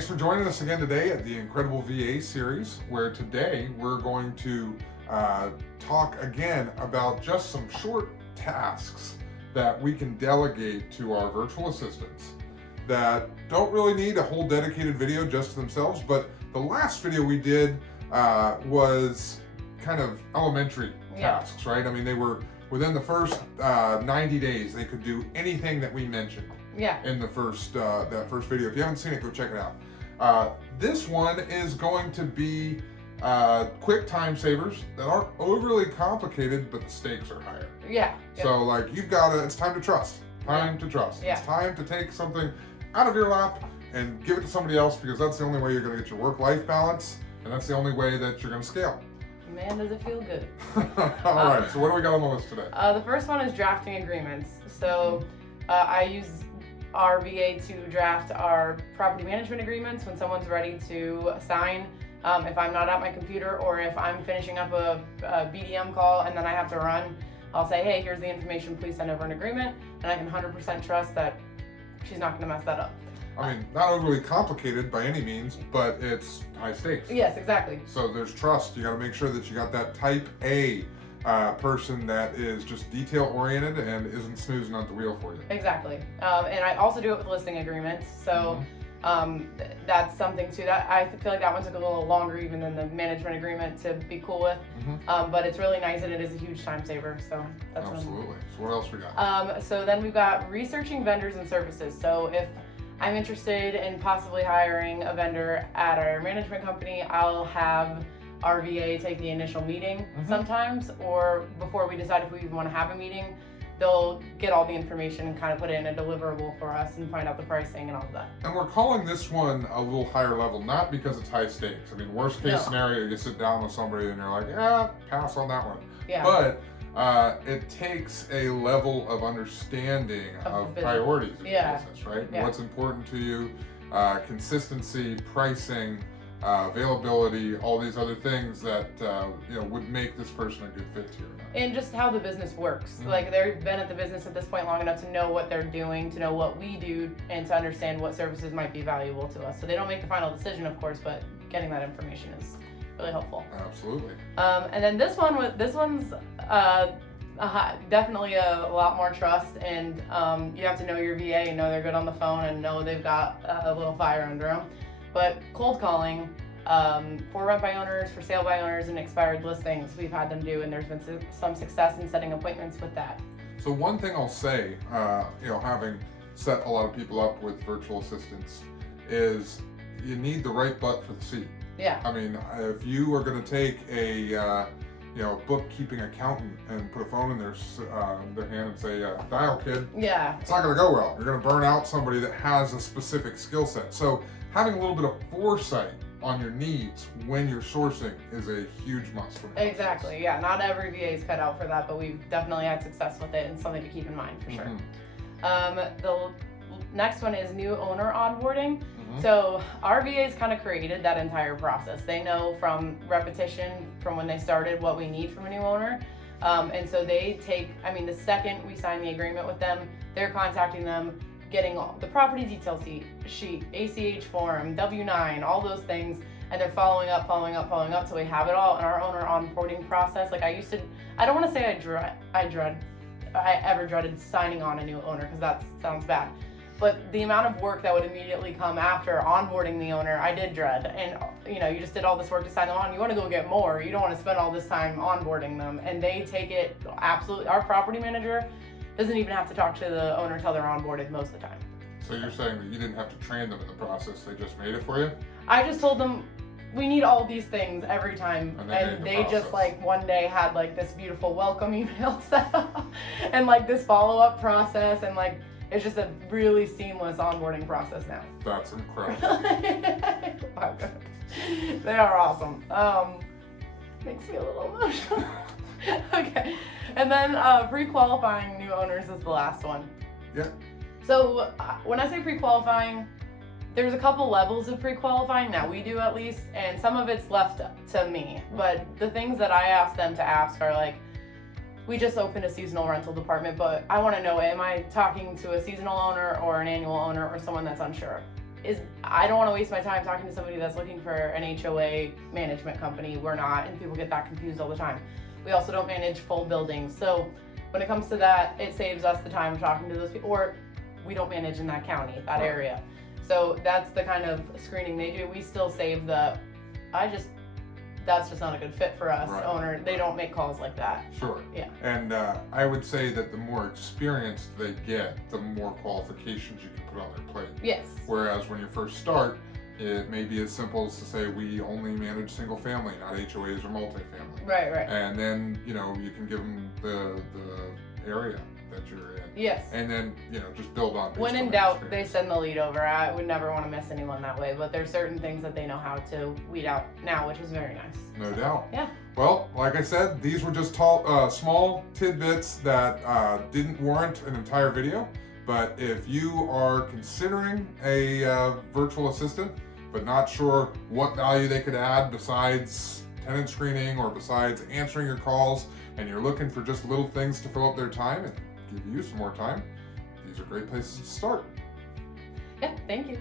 Thanks for joining us again today at the Incredible VA series, where today we're going to talk again about just some short tasks that we can delegate to our virtual assistants that don't really need a whole dedicated video just to themselves. But the last video we did was kind of elementary tasks, right? I mean, they were within the first 90 days, they could do anything that we mentioned. In the first that first video. If you haven't seen it, go check it out. This one is going to be quick time savers that aren't overly complicated, but the stakes are higher. So like it's time to trust. To trust. It's time to take something out of your lap and give it to somebody else, because that's the only way you're going to get your work-life balance, and that's the only way that you're going to scale. Man, does it feel good. All right, so what do we got on the list today? The first one is drafting agreements. So I use our VA to draft our property management agreements when someone's ready to sign. If I'm not at my computer, or if I'm finishing up a BDM call and then I have to run, I'll say, hey, here's the information, please send over an agreement, and I can 100% trust that she's not going to mess that up. I mean, not overly complicated by any means, but it's high stakes. Yes, exactly. So there's trust. You got to make sure that you got that type A person that is just detail oriented and isn't snoozing on the wheel for you. Exactly. And I also do it with listing agreements. So that's something too. That I feel like that one took a little longer even than the management agreement to be cool with. But it's really nice, and it is a huge time saver. So that's absolutely. So what else we got? So then we've got researching vendors and services. So if I'm interested in possibly hiring a vendor at our management company, I'll have our VA take the initial meeting sometimes, or before we decide if we even want to have a meeting, they'll get all the information and kind of put it in a deliverable for us and find out the pricing and all of that. And we're calling this one a little higher level, not because it's high stakes. I mean, worst case scenario, you sit down with somebody and you're like, pass on that one. But it takes a level of understanding of priorities in business, right? What's important to you, consistency, pricing, availability, all these other things that would make this person a good fit to you. And just how the business works. Like, they've been at the business at this point long enough to know what they're doing, to know what we do, and to understand what services might be valuable to us. So they don't make the final decision, of course, but getting that information is really helpful. Absolutely. And then this one's definitely a lot more trust, and you have to know your VA and know they're good on the phone and know they've got a little fire under them. But cold calling for rent by owners, for sale by owners, and expired listings, we've had them do, and there's been some success in setting appointments with that. So one thing I'll say, having set a lot of people up with virtual assistants, is you need the right butt for the seat. I mean, if you are going to take a bookkeeping accountant and put a phone in their hand and say, dial kid, it's not going to go well. You're going to burn out somebody that has a specific skill set. So having a little bit of foresight on your needs when you're sourcing is a huge must. Exactly, not every VA is cut out for that, but we've definitely had success with it, and something to keep in mind for sure. The next one is new owner onboarding. So our VAs kind of created that entire process. They know from repetition, from when they started, what we need from a new owner. And so they take, the second we sign the agreement with them, they're contacting them, getting all the property detail sheet, ACH form, W-9, all those things, and they're following up till we have it all. And our owner onboarding process, like I don't want to say I ever dreaded signing on a new owner, because that sounds bad. But the amount of work that would immediately come after onboarding the owner, I did dread. And you just did all this work to sign them on. You want to go get more. You don't want to spend all this time onboarding them. And they take it absolutely. Our property manager doesn't even have to talk to the owner until they're onboarded most of the time. So you're saying that you didn't have to train them in the process, they just made it for you? I just told them, we need all these things every time. And they just one day had this beautiful welcome email set up and this follow-up process, and it's just a really seamless onboarding process now. That's incredible. They are awesome. Makes me a little emotional. Okay. And then pre-qualifying new owners is the last one. So when I say pre-qualifying, there's a couple levels of pre-qualifying that we do at least, and some of it's left to me. But the things that I ask them to ask are we just opened a seasonal rental department, but I want to know, am I talking to a seasonal owner or an annual owner or someone that's unsure? I don't want to waste my time talking to somebody that's looking for an HOA management company. We're not, and people get that confused all the time. We also don't manage full buildings. So when it comes to that, it saves us the time of talking to those people, or we don't manage in that county, that area. So that's the kind of screening they do. We still save that's just not a good fit for us, owner. They don't make calls like that. Sure. Yeah. And I would say that the more experience they get, the more qualifications you can put on their plate. Yes. Whereas when you first start, it may be as simple as to say we only manage single family, not HOAs or multifamily. Right. And then, you can give them the area that you're in. Yes. And then, just build on. When in doubt, they send the lead over. I would never want to miss anyone that way, but there's certain things that they know how to weed out now, which is very nice. No doubt. Yeah. Well, like I said, these were just small tidbits that didn't warrant an entire video. But if you are considering a virtual assistant, but not sure what value they could add besides tenant screening or besides answering your calls, and you're looking for just little things to fill up their time and give you some more time, these are great places to start. Yeah, thank you.